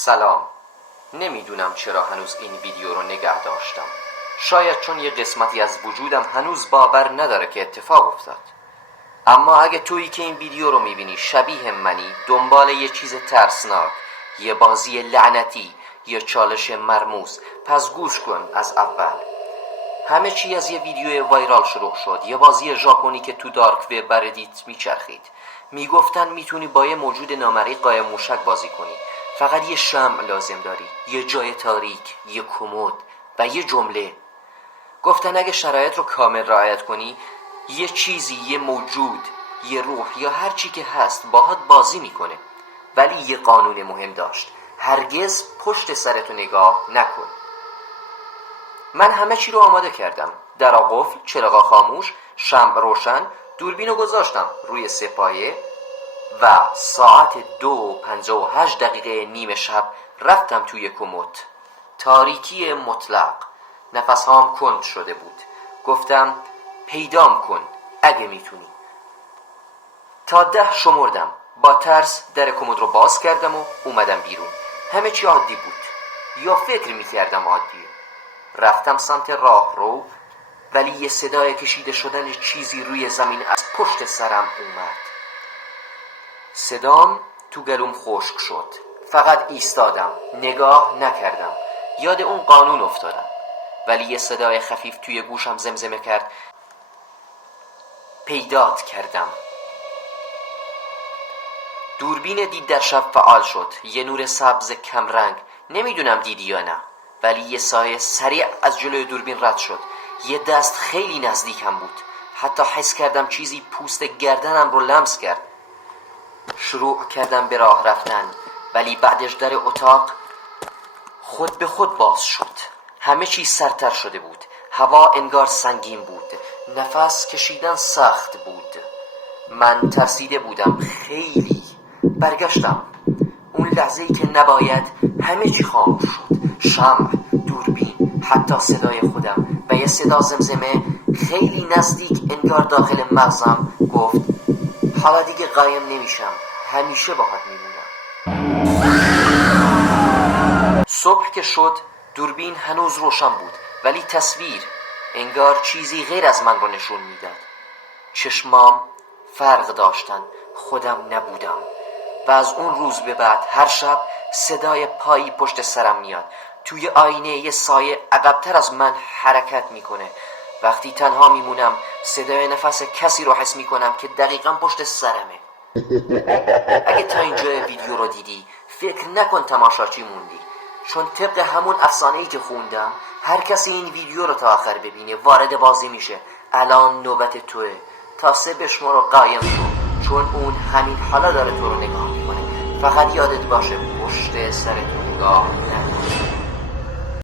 سلام. نمیدونم چرا هنوز این ویدیو رو نگه داشتم. شاید چون یه قسمتی از وجودم هنوز باور نداره که اتفاق افتاد. اما اگه تویی که این ویدیو رو میبینی شبیه منی، دنبال یه چیز ترسناک، یه بازی لعنتی یا چالش مرموز، پس گوش کن از اول. همه چی از یه ویدیو وایرال شروع شد. یه بازی ژاپنی که تو دارک وب بردیت میچرخید. میگفتن میتونی با یه موجود نامرئی قایم موشک بازی کنی. فقط یه شمع لازم داری، یه جای تاریک، یه کمد و یه جمله. گفتن اگه شرایط رو کامل رعایت کنی، یه چیزی، یه موجود، یه روح یا هر چی که هست باهات بازی میکنه. ولی یه قانون مهم داشت: هرگز پشت سرتو نگاه نکن. من همه چی رو آماده کردم. درا قفل، چراغا خاموش، شمع روشن، دوربینو گذاشتم روی سپایه و ساعت 2:58 نیمه شب رفتم توی کمد. تاریکی مطلق. نفسهام کند شده بود. گفتم پیدام کن اگه میتونی. تا 10 شمردم. با ترس در کمد رو باز کردم و اومدم بیرون. همه چی عادی بود، یا فکر میکردم عادیه. رفتم سمت راه رو، ولی یه صدای کشیده شدن چیزی روی زمین از پشت سرم اومد. صدام تو گلوم خشک شد. فقط ایستادم، نگاه نکردم. یاد اون قانون افتادم. ولی یه صدای خفیف توی گوشم زمزمه کرد: پیدات کردم. دوربین دید در شب فعال شد. یه نور سبز کمرنگ. نمیدونم دیدی یا نه، ولی یه سایه سریع از جلوی دوربین رد شد. یه دست خیلی نزدیکم بود. حتی حس کردم چیزی پوست گردنم رو لمس کرد. شروع کردم به راه رفتن، ولی بعدش در اتاق خود به خود باز شد. همه چیز سرتر شده بود. هوا انگار سنگین بود. نفس کشیدن سخت بود. من ترسیده بودم خیلی. برگشتم. اون لحظه‌ای که نباید. همه چی خاموش شد. شمع، دوربین، حتی صدای خودم و یه صدا زمزمه خیلی نزدیک انگار داخل مغزم گفت: حالا دیگه قایم نمیشم، همیشه باهات میمونم. صبح که شد دوربین هنوز روشن بود، ولی تصویر انگار چیزی غیر از من رو نشون میداد. چشمام فرق داشتن. خودم نبودم. و از اون روز به بعد هر شب صدای پایی پشت سرم میاد. توی آینه یه سایه عقب‌تر از من حرکت میکنه. وقتی تنها میمونم صدای نفس کسی رو حس میکنم که دقیقاً پشت سرمه. اگه تا اینجا ویدیو رو دیدی فکر نکن تماشاچی موندی، چون طبق همون افسانه‌ای که خوندم هر کسی این ویدیو رو تا آخر ببینه وارد بازی میشه. الان نوبت توه. تا 3 بشمار رو قایم شو، چون اون همین حالا داره تو رو نگاه میکنه. فقط یادت باشه پشت سر تو نگاه نکن.